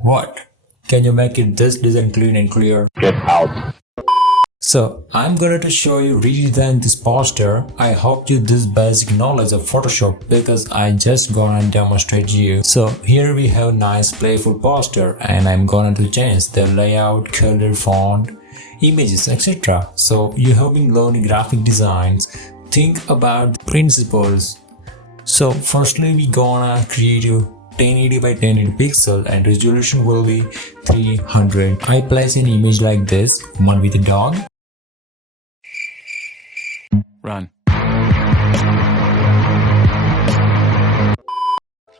What? Can you make it this design clean and clear? Get out. So I'm going to show you redesign this poster. I hope you this basic knowledge of Photoshop because I just gonna demonstrate you. So here we have nice playful poster and I'm gonna to change the layout, color, font, images, etc. So you have been learning graphic designs. Think about the principles. So firstly we gonna create a 1080 by 1080 pixel and resolution will be 300. I place an image like this, one with a dog. Run.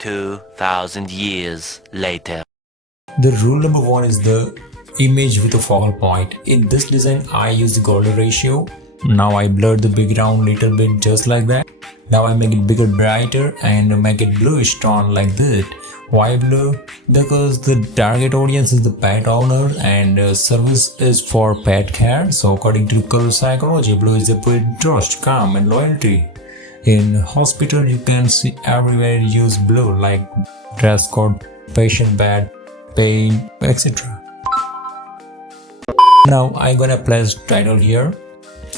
2,000 years later. The rule number 1 is the image with a focal point. In this design I use the golden ratio. Now I blur the background little bit just like that. Now I make it bigger, brighter and make it bluish tone like that. Why blue? Because the target audience is the pet owner and service is for pet care. So according to color psychology, blue is a put trust, calm and loyalty. In hospital you can see everywhere use blue like dress code, patient bed, pain, etc. Now I gonna place title here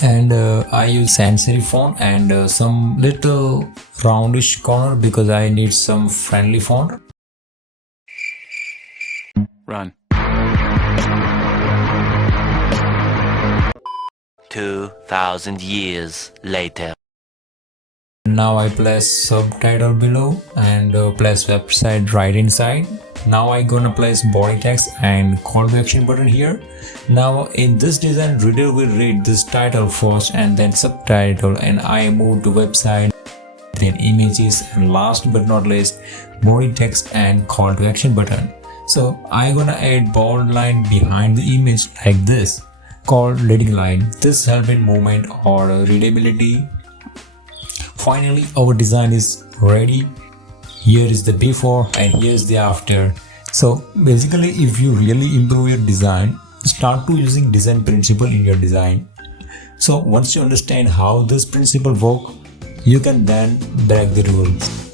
and I use sans serif font and some little roundish corner because I need some friendly font. Run. 2,000 years later. Now I place subtitle below and place website right inside. Now I gonna place body text and call to action button here. Now in this design reader will read this title first and then subtitle and I move to website, then images and last but not least body text and call to action button. So I gonna add bold line behind the image like this called leading line. This help in movement or readability. Finally our design is ready. Here is the before and here is the after. So basically if you really improve your design, start to using design principle in your design. So once you understand how this principle work, you can then break the rules.